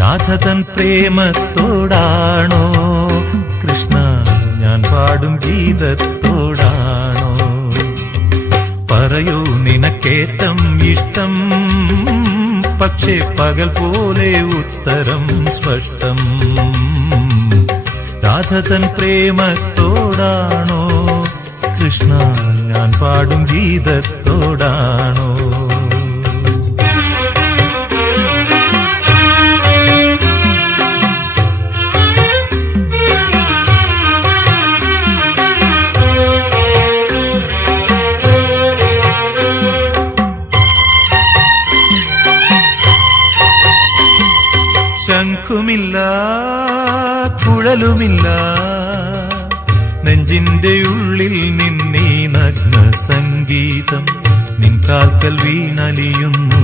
രാധതൻ പ്രേമത്തോടാണോ കൃഷ്ണ ഞാൻ പാടും ഗീതത്തോടാണോ? പറയൂ നിനക്കേറ്റം ഇഷ്ടം, പക്ഷേ പകൽ പോലെ ഉത്തരം സ്പഷ്ടം. രാധതൻ പ്രേമത്തോടാണോ കൃഷ്ണ ഞാൻ പാടും ഗീതത്തോടാണോ? ശംഖുമില്ല കുഴലുമില്ല, നെഞ്ചിന്റെ ഉള്ളിൽ നിന്നീ നഗ്ന സംഗീതം നിൻ കാൽക്കൽ വീണലിയുന്നു.